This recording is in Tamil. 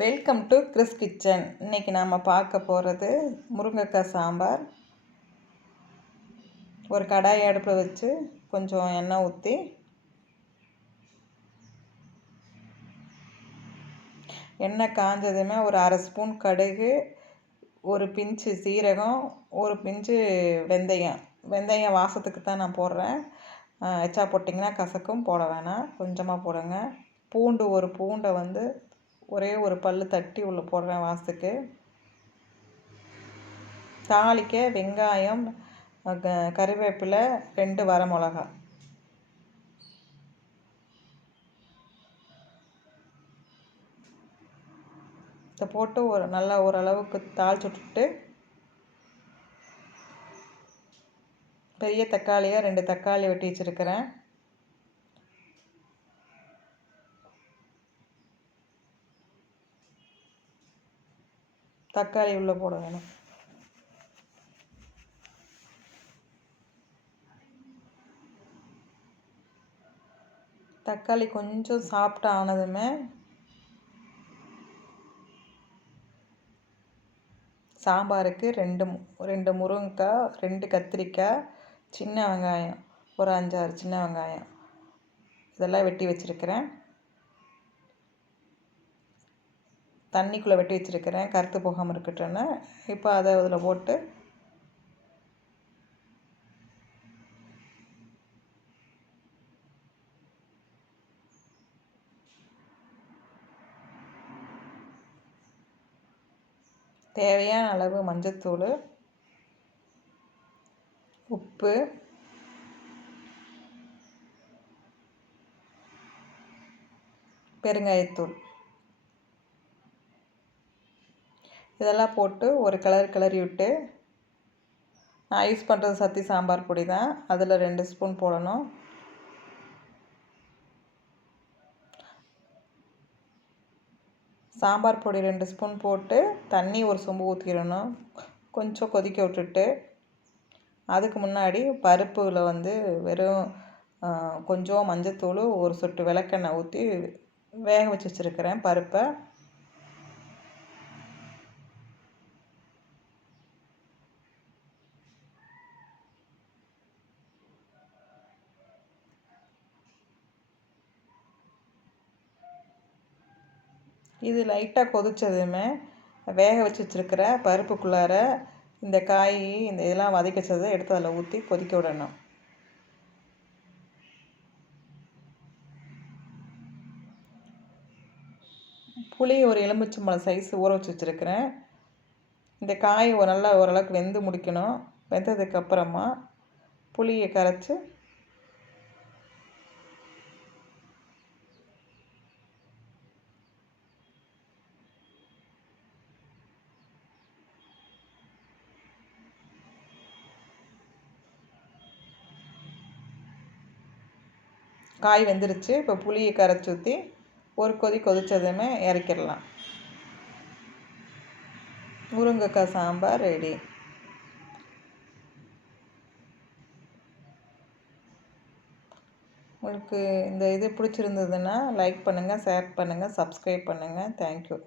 Welcome to Chris kitchen. இன்றைக்கி நாம் பார்க்க போகிறது முருங்கைக்காய் சாம்பார். ஒரு கடாய் அடுப்பில் வச்சு கொஞ்சம் எண்ணெய் ஊற்றி எண்ணெய் காஞ்சதுமே ஒரு அரை ஸ்பூன் கடுகு, ஒரு பிஞ்சு சீரகம், ஒரு பிஞ்சு வெந்தயம் வாசத்துக்கு தான் நான் போடுறேன். எச்சா போட்டிங்கன்னா கசக்கும், போட வேணாம், கொஞ்சமாக போடுங்க. ஒரு பூண்டை ஒரே ஒரு பல் தட்டி உள்ளே போடுறேன் வாசத்துக்கு. தாளிக்க வெங்காயம், கறிவேப்பிலை, 2 வரமிளகா. இதை போட்டு நல்லா ஓரளவுக்கு தாளிச்சு விட்டுட்டு, பெரிய தக்காளியாக 2 தக்காளி வெட்டி வச்சுருக்கிறேன். தக்காளி உள்ளே போட வேணும். தக்காளி கொஞ்சம் சாஃப்ட் ஆனதுமே சாம்பாருக்கு 2 முருங்கைக்காய், 2 கத்திரிக்காய், சின்ன வெங்காயம், ஒரு 5-6 சின்ன வெங்காயம், இதெல்லாம் வெட்டி வச்சுருக்கிறேன். தண்ணிக்குள்ளே வெட்டி வச்சுருக்கிறேன், கருத்து போகாமல் இருக்கட்டும்னு. இப்போ அதை அதில் போட்டு தேவையான அளவு மஞ்சத்தூள், உப்பு, பெருங்காயத்தூள் இதெல்லாம் போட்டு ஒரு கிளறி விட்டு, நான் யூஸ் பண்ணுறது சத்தி சாம்பார் பொடி தான், அதில் 2 ஸ்பூன் போடணும். சாம்பார் பொடி 2 ஸ்பூன் போட்டு தண்ணி ஒரு சொம்பு ஊற்றிடணும். கொஞ்சம் கொதிக்க விட்டுட்டு, அதுக்கு முன்னாடி பருப்பில் வெறும் கொஞ்சம் மஞ்சத்தூள், ஒரு சொட்டு விளக்கெண்ணெய் ஊற்றி வேக வச்சு வச்சுருக்கிறேன் பருப்பை. இது லைட்டாக கொதித்ததுமே வேக வச்சு வச்சுருக்கிற பருப்புக்குள்ளார இந்த காய், இதெல்லாம் வதக்கி வச்சதை எடுத்து அதில் ஊற்றி கொதிக்க விடணும். புளி ஒரு எலுமிச்சம்பழம் சைஸ் ஊற வச்சு வச்சுருக்கிறேன். இந்த காய் நல்லா ஓரளவுக்கு வெந்து முடிக்கணும். வெந்ததுக்கப்புறமா புளியை கரைச்சி காய் வெந்துருச்சு. இப்போ புளியை கரைச்சி ஊற்றி ஒரு கொதித்ததுமே இறக்கிடலாம். முருங்கைக்காய் சாம்பார் ரெடி. உங்களுக்கு இந்த இது பிடிச்சிருந்ததுன்னா லைக் பண்ணுங்கள், ஷேர் பண்ணுங்கள், சப்ஸ்கிரைப் பண்ணுங்கள். தேங்க்யூ.